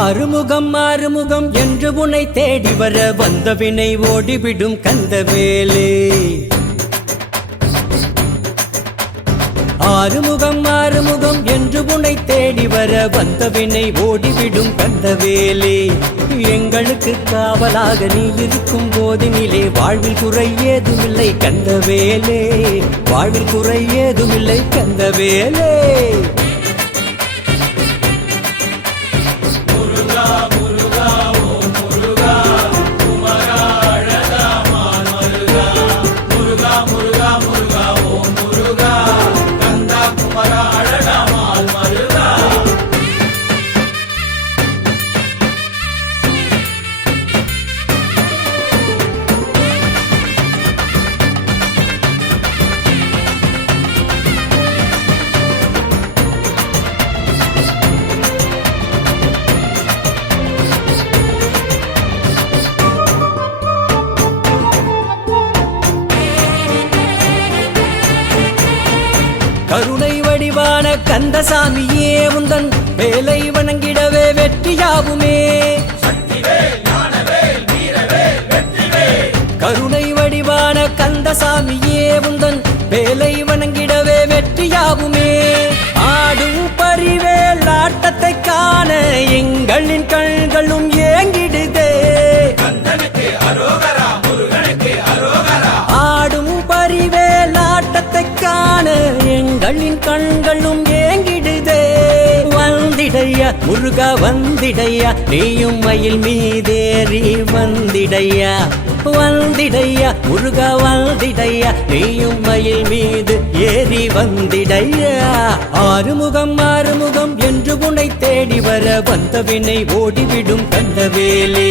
ஆறுமுகம் ஆறுமுகம் என்று உன்னை தேடி வர வந்த வினை ஓடிவிடும் கந்தவேலே. ஆறுமுகம் ஆறுமுகம் என்று உன்னை தேடி வர வந்த வினை ஓடிவிடும் கந்தவேலே. எங்களுக்கு காவலாக நீ இருக்கும் போதினிலே வாழ்வில் குறை ஏதுமில்லை கந்தவேலே, வாழ்வில் குறை ஏதுமில்லை கந்தவேலே. கருணை வடிவான கந்தசாமியே உந்தன் வேலை வணங்கிடவே வெற்றியாகுமே. கருணை வடிவான கந்தசாமியே உந்தன் வேலை வணங்கிடவே வெற்றியாகுமே. ஆடும் பரிவேல் ஆட்டத்தை காண எங்களின் கண்களும் ஏங்கிடுதே. ஆடும் பரிவேல் ஆட்டத்தை காண எங்களின் கண்களும் ஏங்கிடுதே. வந்திடையா முருகா வந்திடையா, நீயும் மயில் மீதேறி வந்திடையா. வந்திடையா முருகா வந்திடையா, நீயும் மயில் மீது ஏறி வந்திடையா. ஆறுமுகம் ஆறுமுகம் என்று உன்னை தேடி வர வந்த வினை ஓடிவிடும் கந்தவேலே.